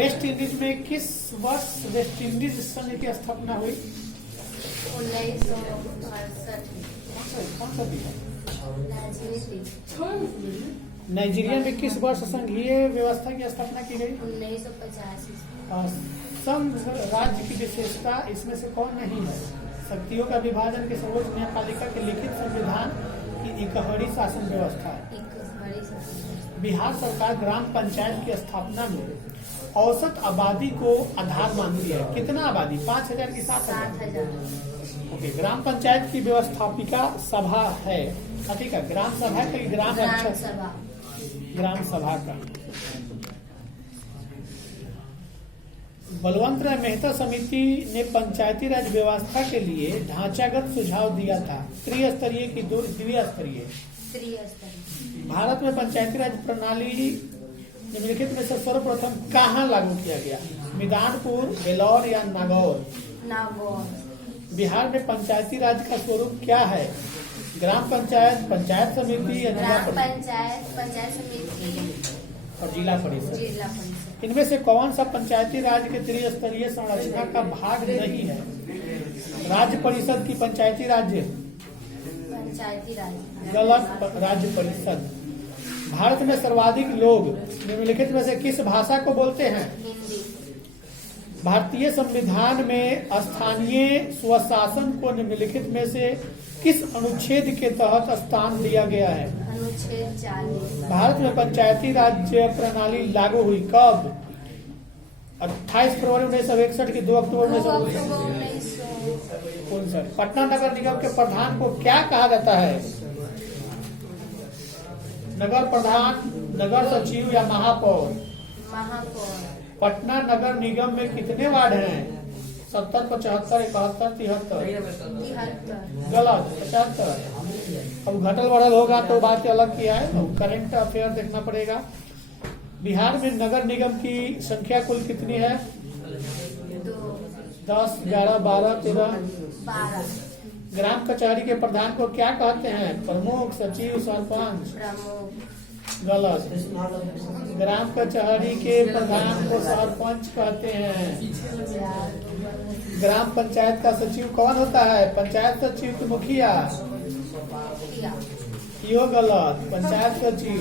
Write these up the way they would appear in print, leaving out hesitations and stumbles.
West Indies में किस वर्ष वेस्ट इंडीज संघ की स्थापना हुई? 1968। कौन सा दिया? राजनीति नाइजीरिया में किस वर्ष संघीय व्यवस्था की स्थापना की गई? 1950। संघ राज्य की विशेषता इसमें से कौन नहीं है? शक्तियों का विभाजन के सर्वोच्च न्यायपालिका के लिखित संविधान की इकहरी शासन व्यवस्था है। एक बड़ी समस्या। बिहार सरकार ग्राम पंचायत की स्थापना में औसत आबादी को आधार मानती है। कितना आबादी? 5,000 की 7,000? 7,000। ओके, ग्राम पंचायत की व्यवस्थापिका सभा है। ठीक है, ग्राम सभा का ग्राम ग्राम अच्छा सभा। ग्राम सभा का। बलवंत राय मेहता समिति ने पंचायती राज व्यवस्था के लिए ढांचागत सुझाव दिया था। त्रिस्तरीय की द्विस्तरीय? त्रिस्तरीय। भारत में पंचायती राज प्रणाली निम्नलिखित में से सर्वप्रथम कहाँ लागू किया गया? मिदानपुर, बेलौर या नागौर? नागौर। बिहार में पंचायती राज का स्वरूप क्या है? ग्राम पंचायत, पंचायत समिति या जिला ग्राम परिषद? पंचायत, पंचायत समिति और जिला परिषद। जिला परिषद। इनमें से कौन सा पंचायती राज के त्रिस्तरीय संरचना का भाग नहीं है? राज्य परिषद की पंचायती राज्य? पंचायती राज। गलत, राज्य परिषद। भारत में सर्वाधिक लोग निम्नलिखित में से किस भाषा को बोलते हैं? हिंदी। भारतीय संविधान में स्थानीय स्वशासन को निम्नलिखित में से किस अनुच्छेद के तहत स्थान दिया गया है? अनुच्छेद 40। भारत में पंचायती राज्य प्रणाली लागू हुई कब? 28 फरवरी 1961 की 2 अक्टूबर 1959। पटना नगर निगम के प्रधान को क्या कहा जाता है? नगर प्रधान, नगर सचिव या महापौर? महापौर। पटना नगर निगम में कितने वार्ड हैं? 70, 75, 71, 73? 73। गलत, 75। अब घटल बढ़ल होगा तो बात अलग किया है, तो करंट अफेयर देखना पड़ेगा। बिहार में नगर निगम की संख्या कुल कितनी है? 2, 10, 11, 12, 13? 12। ग्राम कचहरी के प्रधान को क्या कहते हैं? प्रमुख, सचिव, सरपंच? प्रमुख। गलत। ग्राम कचहरी के प्रधान को सरपंच कहते हैं। ग्राम पंचायत का सचिव कौन होता है? पंचायत सचिव की मुखिया? यो गलत, पंचायत सचिव।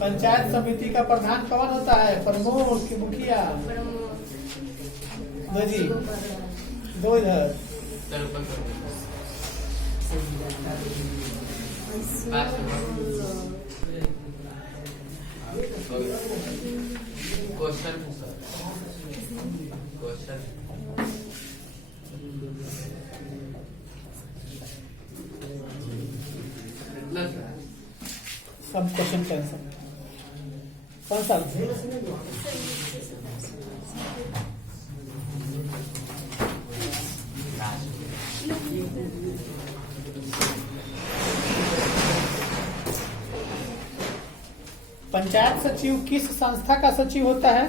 पंचायत समिति का प्रधान कौन होता है? प्रमुख की मुखिया? दो जी, दो इधर। सब क्वेश्चन का आंसर कौन सा? पंचायत सचिव किस संस्था का सचिव होता है?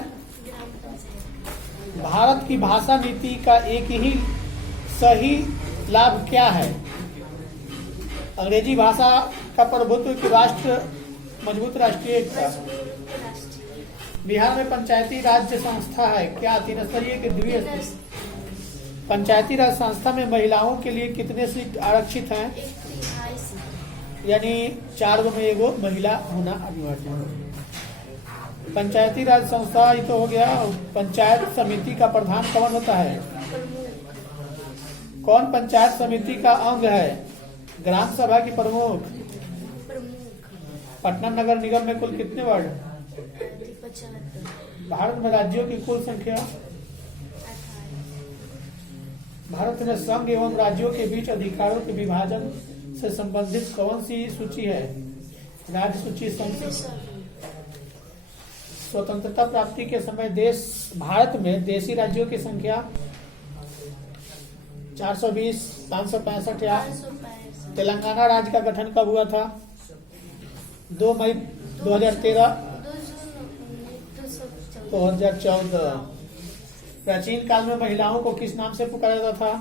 भारत की भाषा नीति का एक ही सही लाभ क्या है? अंग्रेजी भाषा का प्रभुत्व की राष्ट्र मजबूत राष्ट्रीय एकता? बिहार में पंचायती राज्य संस्था है क्या? 3 स्तरीय के द्विस्तरीय? पंचायती राज संस्था में महिलाओं के लिए कितने सीट आरक्षित हैं? यानी 4 में एगो महिला होना अनिवार्य है। पंचायती राज संस्था ये तो हो गया। पंचायत समिति का प्रधान कौन होता है? कौन पंचायत समिति का अंग है? ग्राम सभा की प्रमुख? पटना नगर निगम में कुल कितने वार्ड? 75। भारत में राज्यों की कुल संख्या? भारत में संघ एवं राज्यों के बीच अधिकारों के विभाजन से संबंधित कौन सी सूची है? राज्य सूची। स्वतंत्रता प्राप्ति के समय भारत में देशी राज्यों की संख्या 420, 565 या? तेलंगाना राज्य का गठन कब हुआ था? 2 मई 2013? 2014। प्राचीन काल में महिलाओं को किस नाम से पुकारा जाता था?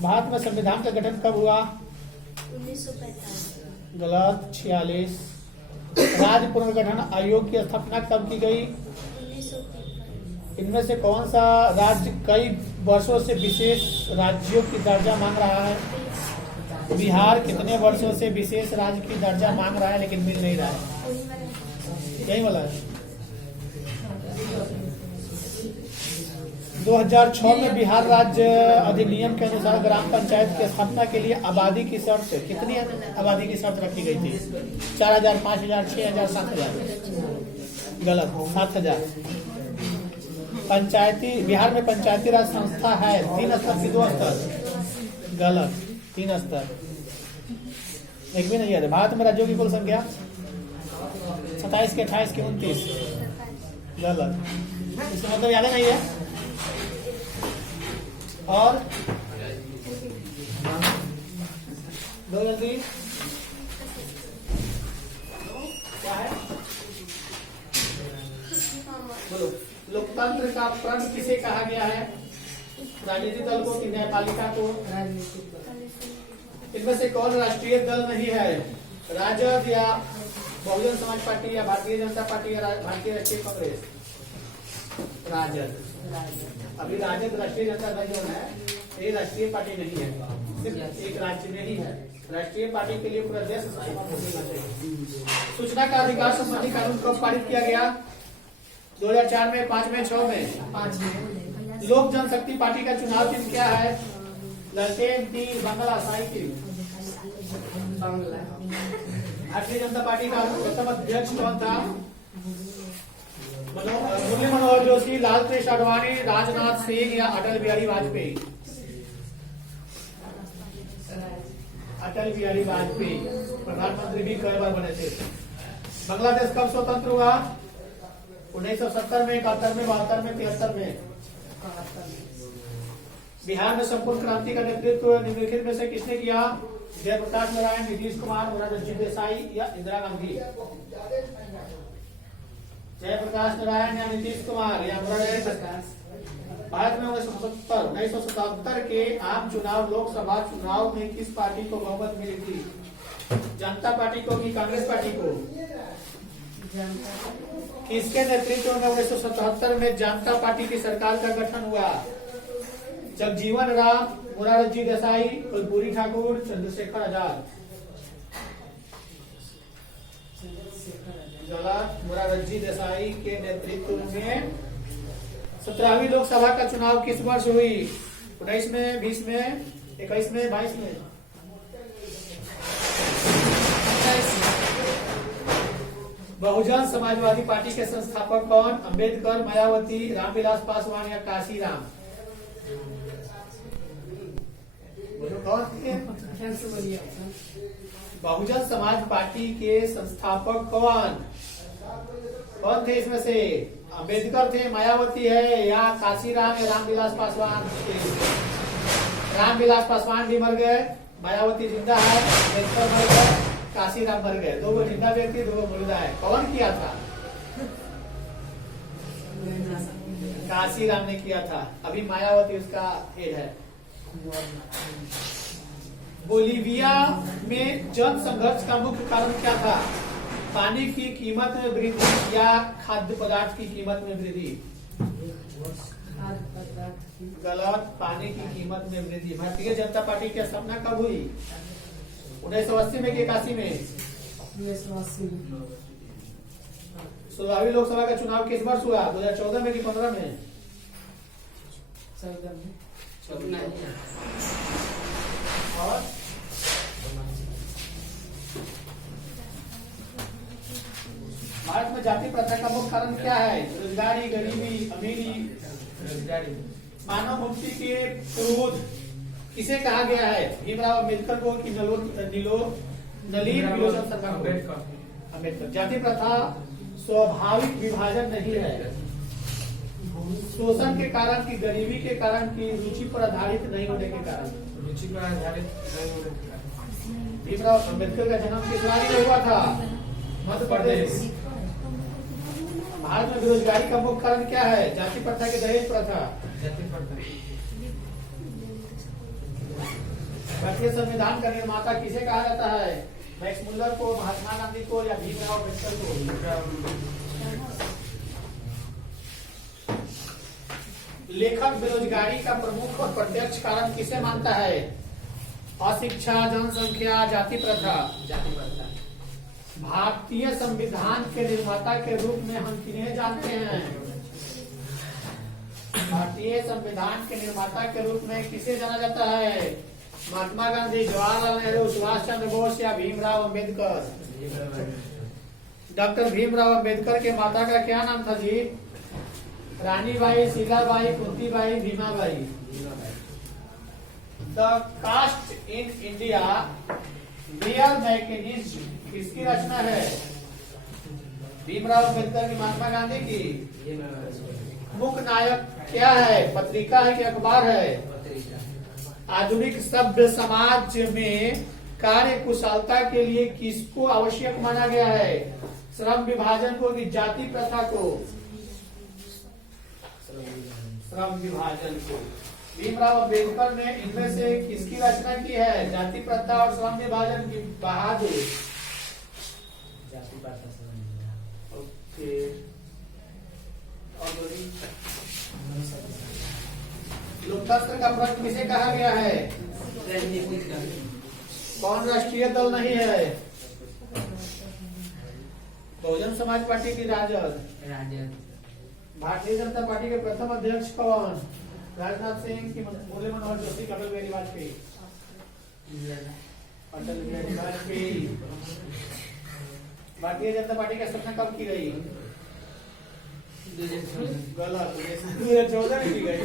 भारत में संविधान का गठन कब हुआ? 1945। गलत, 46। राज्य पुनर्गठन आयोग की स्थापना कब की गई? 1953। इनमें से कौन सा राज्य कई वर्षों से विशेष राज्यों की दर्जा मांग रहा है? बिहार कितने वर्षों से विशेष राज्य की दर्जा मांग रहा है लेकिन मिल नहीं रहा है? यही वाला है। 2006 में बिहार राज्य अधिनियम के अनुसार ग्राम पंचायत की स्थापना के लिए आबादी की शर्त कितनी आबादी की शर्त रखी गई थी? 4000, 5000, 6000, 7000? गलत, 7000। पंचायती बिहार में पंचायती राज संस्था है 3 स्तर की 2 स्तर? गलत, 3 स्तर। एक भी नहीं है। भारत में राज्यों की कुल संख्या 27 के 28 के 29? गलत, इसका मतलब याद नहीं है। और दो जल्दी क्या है? बोलो। लोकतंत्र का प्रण किसे कहा गया है? राजनीतिक दल को कि न्यायपालिका को? इनमें से कौन राष्ट्रीय दल नहीं है? राजद या बहुजन समाज पार्टी या भारतीय जनता पार्टी या भारतीय राष्ट्रीय कांग्रेस? राजद। अभी राजद राष्ट्रीय जनता दल जो है ये राष्ट्रीय पार्टी नहीं है, सिर्फ एक राज्य में ही है। राष्ट्रीय पार्टी के लिए पूरा देश सूचना का अधिकार संबंधी कानून कब पारित किया गया? 2004 में, 5 में, 6 में? 5 में। लोक जनशक्ति पार्टी का चुनाव चिन्ह क्या है? ललटेन, तीर, बांग्ला, साइकिल? भारतीय जनता पार्टी का प्रथम अध्यक्ष कौन था? मुरली मनोहर जोशी, लाल कृष्ण आडवाणी, राजनाथ सिंह या अटल बिहारी वाजपेयी? अटल बिहारी वाजपेयी प्रधानमंत्री भी कई बार बने थे। बांग्लादेश कब स्वतंत्र हुआ? 1970 में, 71 में, 72 में, 73 में? बिहार में संपूर्ण क्रांति का नेतृत्व निम्नलिखित में से किसने किया? जयप्रकाश नारायण, नीतीश कुमार, मोरारजी देसाई या इंदिरा गांधी? जयप्रकाश नारायण या नीतीश कुमार या मोरारजी देसाई? भारत में 1977 के आम चुनाव लोकसभा चुनाव में किस पार्टी को बहुमत मिली थी? जनता पार्टी को कि कांग्रेस पार्टी को? किसके नेतृत्व में 1977 में जनता पार्टी की सरकार का गठन हुआ? जगजीवन राम, मोरारजी देसाई, कर्पूरी ठाकुर, चंद्रशेखर आजाद? गलत, मोरारजी देसाई के नेतृत्व में 17वीं लोकसभा का चुनाव किस वर्ष हुई? 19 में, 20 में, 21 में, 22 में? बहुजन समाजवादी पार्टी के संस्थापक कौन? अंबेडकर, मायावती, रामविलास पासवान या काशीराम? कौन थे? बहुजन समाज पार्टी के संस्थापक कौन थे इसमें से? अंबेडकर थे, मायावती है या काशीराम या रामविलास पासवान? रामविलास पासवान भी मर गए, मायावती जिंदा है, अंबेडकर मर गए, काशीराम मर गए। 2 जिंदा व्यक्ति, 2 मुर्दा है। कौन किया था? काशीराम ने किया था। अभी मायावती उसका हेड है। बोलीविया में जन संघर्ष का मुख्य कारण क्या था? पानी की कीमत में वृद्धि या खाद्य पदार्थ की कीमत में वृद्धि? गलत, पानी की कीमत में वृद्धि। भारतीय जनता पार्टी की स्थापना कब हुई? 1980 में कि 81 में? 16वीं लोकसभा का चुनाव किस वर्ष हुआ? 2014 में कि 15 में? 14 में। और भारत में जाति प्रथा का मुख्य कारण क्या है? रोजगारी, गरीबी, अमीरी? मानव मुक्ति के पुरोध किसे कहा गया है? भीमराव अम्बेडकर को कि नलिन विलोचन शर्मा को? अम्बेडकर। जाति प्रथा स्वाभाविक विभाजन नहीं है, शोषण के कारण की, गरीबी के कारण की, रुचि पर आधारित नहीं होने के कारण? रुचि पर आधारित नहीं होने के कारण। भीमराव अम्बेडकर का जन्म किस राज्य में हुआ था? मध्य प्रदेश। भारत में बेरोजगारी का मुख्य कारण क्या है? जाति प्रथा की दहेज प्रथा? जाति प्रथा। भारतीय संविधान का निर्माता किसे कहा जाता है? मैक्स मुल्लर को, महात्मा गांधी को या भीमराव अम्बेडकर को? लेखक बेरोजगारी का प्रमुख और प्रत्यक्ष कारण किसे मानता है? अशिक्षा, जनसंख्या, जाति प्रथा? जाति प्रथा। भारतीय संविधान के निर्माता के रूप में हम किन्हें जानते हैं? भारतीय संविधान के निर्माता के रूप में किसे जाना जाता है? महात्मा गांधी, जवाहरलाल नेहरू, सुभाष चंद्र बोस या भीमराव अम्बेडकर? डॉक्टर भीमराव अम्बेडकर के माता का क्या नाम था जी? Ranibai, Shilabai, Kuntibai, Bhimabai? The caste in India real mechanism किसकी रचना है? भीमराव अम्बेडकर की, महात्मा गांधी की? मुख्य नायक क्या है? पत्रिका है कि अखबार है? आधुनिक सभ्य समाज में कार्य कुशलता के लिए किसको आवश्यक माना गया है? श्रम विभाजन को कि जाति प्रथा को? श्रम विभाजन को। भीमराव अम्बेडकर ने इनमें से किसकी रचना की है? जाति प्रथा और श्रम विभाजन की? बहादुर। जाति प्रथा। ओके। और लोकतंत्र का प्रश्न किसे कहा गया है? कौन राष्ट्रीय दल नहीं है? बहुजन समाज पार्टी की राजद? भारतीय जनता पार्टी के प्रथम अध्यक्ष कौन? राजनाथ सिंह की मुरली मनोहर जोशी, अटल बिहारी वाजपेयी? अटल बिहारी वाजपेयी। भारतीय जनता पार्टी की स्थापना कब की गई? गलत, 2014 में की गई।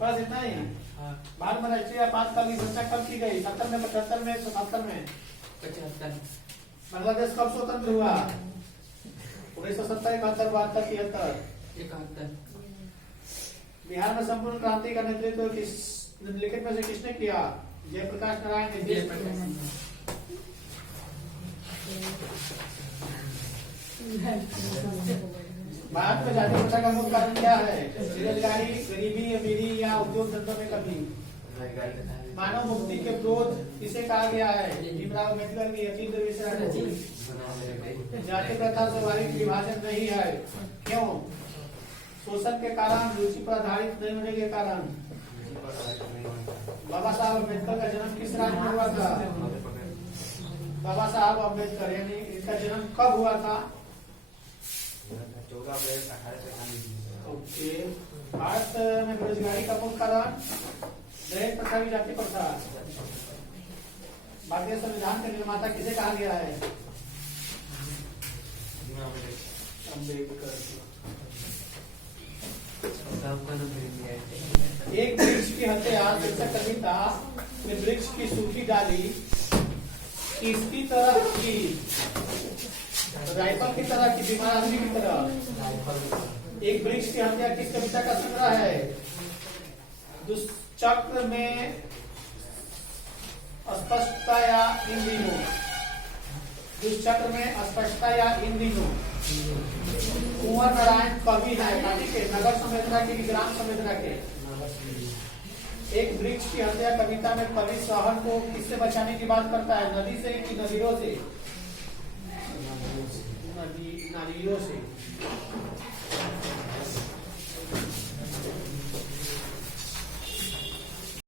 बस इतना ही। भारत में राष्ट्रीय आपातकाल की घोषणा कब की गई? 70 में, 75 में, 77 में? 75। बांग्लादेश कब स्वतंत्र हुआ? 1970, 71, 72, 73? बिहार में संपूर्ण क्रांति का नेतृत्व किस निम्नलिखित में से किसने किया? जयप्रकाश नारायण ने। भारत में जाति प्रथा का मुख्य कारण क्या है? बेरोजगारी, गरीबी, अमीरी या उद्योग धंधों में कमी? मानव मुक्ति के विरोध किसे कहा गया है? भीमराव अम्बेडकर की, अखिल द्रविड़ को? जाति प्रथा स्वाभाविक विभाजन नहीं है, क्यों? शोषण के कारण, रुचि पर आधारित नहीं होने के कारण? बाबा साहब अम्बेडकर का जन्म किस राज्य में हुआ था? बाबा साहब अम्बेडकर यानी इनका जन्म कब हुआ था? 14 अप्रैल 1893। ओके। भारत में बेरोजगारी का मुख्य कारण दहेज प्रथा की जाति प्रथा? भारतीय संविधान के निर्माता किसे कहा गया है? अम्बेडकर। एक वृक्ष की हत्या शीर्षक कविता में वृक्ष की सूखी डाली किसकी तरह की? राइफल की तरह की? बीमार आदमी की तरह? एक वृक्ष की हत्या किस कविता का संग्रह है? दुष्चक्र में अस्पष्टता या इन दिनों? दुष्चक्र में अस्पष्टता या इन दिनों? कुंवर नारायण कवि है पार्टी के? नगर संवेदना के, ग्राम संवेदना के? एक वृक्ष की हत्या कविता में कवि शहर को किससे बचाने की बात करता है? नदी से कि नदियों से? नालियों से।